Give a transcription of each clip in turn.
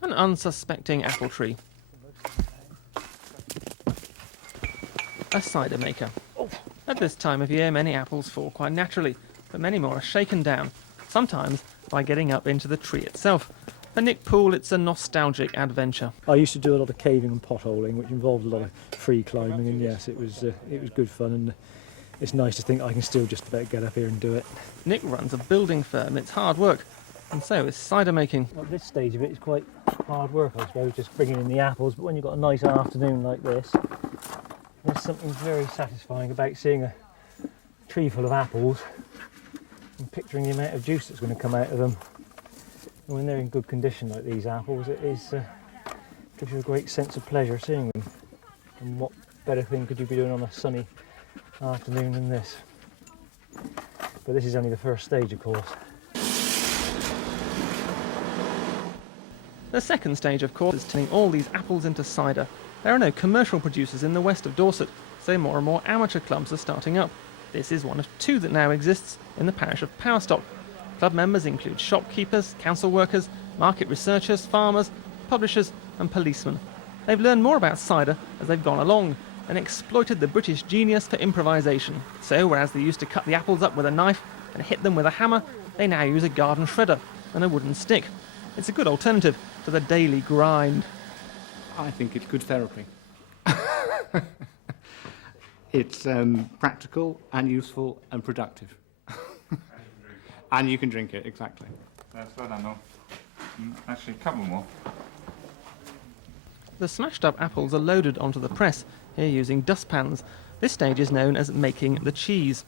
An unsuspecting apple tree. A cider maker. At this time of year, many apples fall quite naturally, but many more are shaken down, sometimes by getting up into the tree itself. For Nick Poole, it's a nostalgic adventure. I used to do a lot of caving and potholing, which involved a lot of free climbing, and yes, it was good fun, and it's nice to think I can still just about get up here and do it. Nick runs a building firm. It's hard work, and so is cider making. Well, this stage of it is quite hard work, I suppose, just bringing in the apples, but when you've got a nice afternoon like this, there's something very satisfying about seeing a tree full of apples and picturing the amount of juice that's going to come out of them. And when they're in good condition like these apples, it gives you a great sense of pleasure seeing them. And what better thing could you be doing on a sunny afternoon than this? But this is only the first stage, of course. The second stage, of course, is turning all these apples into cider. There are no commercial producers in the west of Dorset, so more and more amateur clubs are starting up. This is one of two that now exists in the parish of Powerstock. Club members include shopkeepers, council workers, market researchers, farmers, publishers and policemen. They've learned more about cider as they've gone along and exploited the British genius for improvisation. So whereas they used to cut the apples up with a knife and hit them with a hammer, they now use a garden shredder and a wooden stick. It's a good alternative to the daily grind. I think it's good therapy. It's practical and useful and productive. And you can drink it, exactly. That's what I know. Actually, a couple more. The smashed up apples are loaded onto the press, here using dustpans. This stage is known as making the cheese.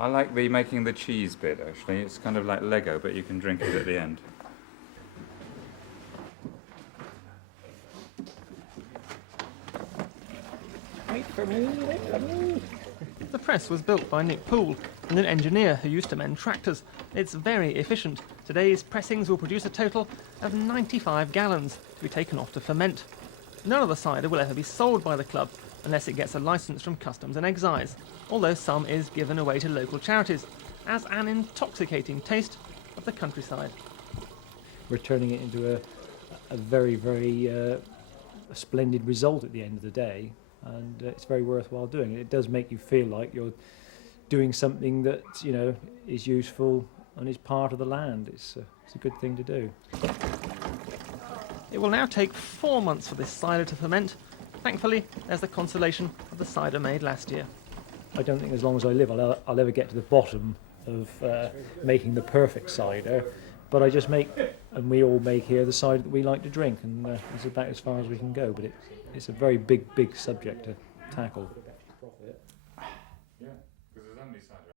I like the making the cheese bit, actually. It's kind of like Lego, but you can drink it at the end. The press was built by Nick Poole, and an engineer who used to mend tractors. It's very efficient. Today's pressings will produce a total of 95 gallons to be taken off to ferment. None of the cider will ever be sold by the club unless it gets a licence from Customs and Excise, although some is given away to local charities as an intoxicating taste of the countryside. We're turning it into a very, very splendid result at the end of the day, and it's very worthwhile doing it. It does make you feel like you're doing something that, you know, is useful and is part of the land. It's a good thing to do. It will now take 4 months for this cider to ferment. Thankfully, there's the consolation of the cider made last year. I don't think as long as I live I'll ever get to the bottom of making the perfect cider, but I just make, and we all make here, the cider that we like to drink, and it's about as far as we can go, but it's a very big subject to tackle.